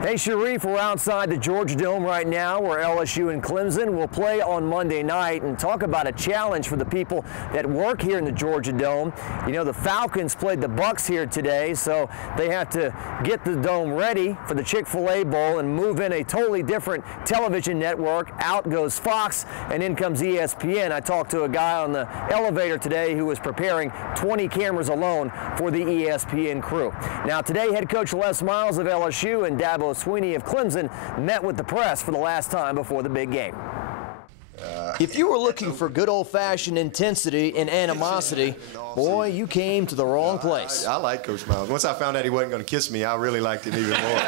Hey Sharif, we're outside the Georgia Dome right now where LSU and Clemson will play on Monday night, and talk about a challenge for the people that work here in the Georgia Dome. You know, the Falcons played the Bucks here today, so they have to get the dome ready for the Chick-Fil-A Bowl and move in a totally different television network. Out goes Fox and in comes ESPN. I talked to a guy on the elevator today who was preparing 20 cameras alone for the ESPN crew. Now today, head coach Les Miles of LSU and Dabo Swinney of Clemson met with the press for the last time before the big game. If you were looking for good old-fashioned intensity and animosity, boy, you came to the wrong place. I like Coach Miles. Once I found out he wasn't going to kiss me, I really liked him even more.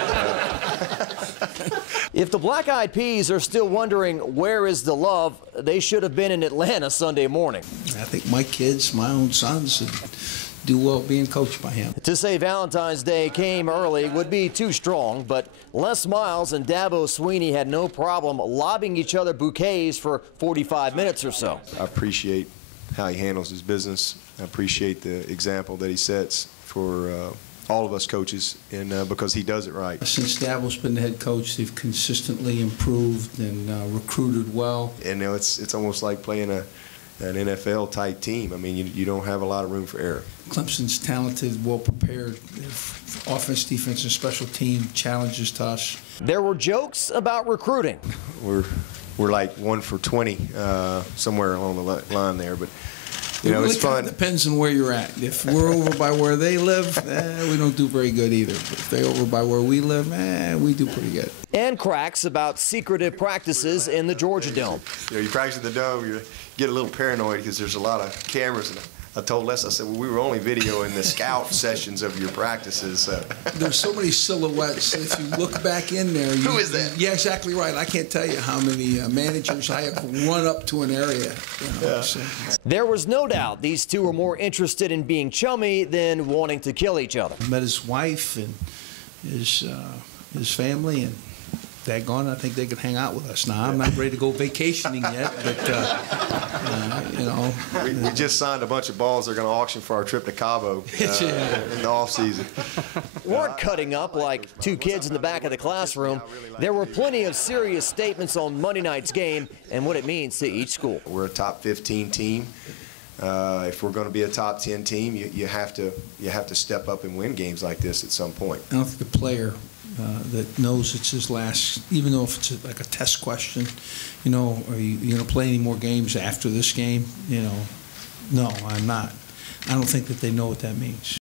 If the Black Eyed Peas are still wondering where is the love, they should have been in Atlanta Sunday morning. I think my kids, my own sons, do well being coached by him. To say Valentine's Day came early would be too strong, but Les Miles and Dabo Swinney had no problem lobbing each other bouquets for 45 minutes or so. I appreciate how he handles his business. I appreciate the example that he sets for all of us coaches, and because he does it right. Since Dabo's been the head coach, they've consistently improved and recruited well. And now it's almost like playing an NFL-type team. I mean, you don't have a lot of room for error. Clemson's talented, well-prepared. Offense, defense, and special team challenges to us. There were jokes about recruiting. We're like 1 for 20 somewhere along the line there, but you know, really it's fun. Kind of depends on where you're at. If we're over by where they live, we don't do very good either. But if they're over by where we live, we do pretty good. And cracks about secretive practices in the Georgia Dome. You know, you practice in the dome, you get a little paranoid because there's a lot of cameras. And I told Les, I said, well, we were only videoing the scout sessions of your practices. So. There's so many silhouettes. If you look back in there. Who is that? Yeah, exactly right. I can't tell you how many managers I have run up to an area. You know, yeah. So. There was no doubt these two were more interested in being chummy than wanting to kill each other. I met his wife and his family, and daggone, I think they could hang out with us. Now, I'm not ready to go vacationing yet, but, you know. We just signed a bunch of balls they're going to auction for our trip to Cabo in the off-season. Weren't cutting up like two kids in the back of the classroom. There were plenty of serious statements on Monday night's game and what it means to each school. We're a top 15 team. If we're going to be a top 10 team, you have to step up and win games like this at some point. I don't think the player that knows it's his last, even though if it's like a test question, you know, are you going to play any more games after this game? You know, no, I'm not. I don't think that they know what that means.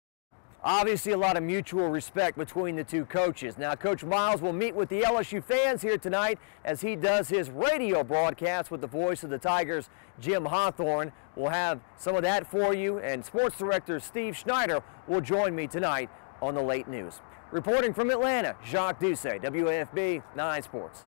Obviously a lot of mutual respect between the two coaches. Now Coach Miles will meet with the LSU fans here tonight as he does his radio broadcast with the voice of the Tigers, Jim Hawthorne. We'll have some of that for you, and Sports Director Steve Schneider will join me tonight on the Late News. Reporting from Atlanta, Jacques Doucet, WAFB 9 Sports.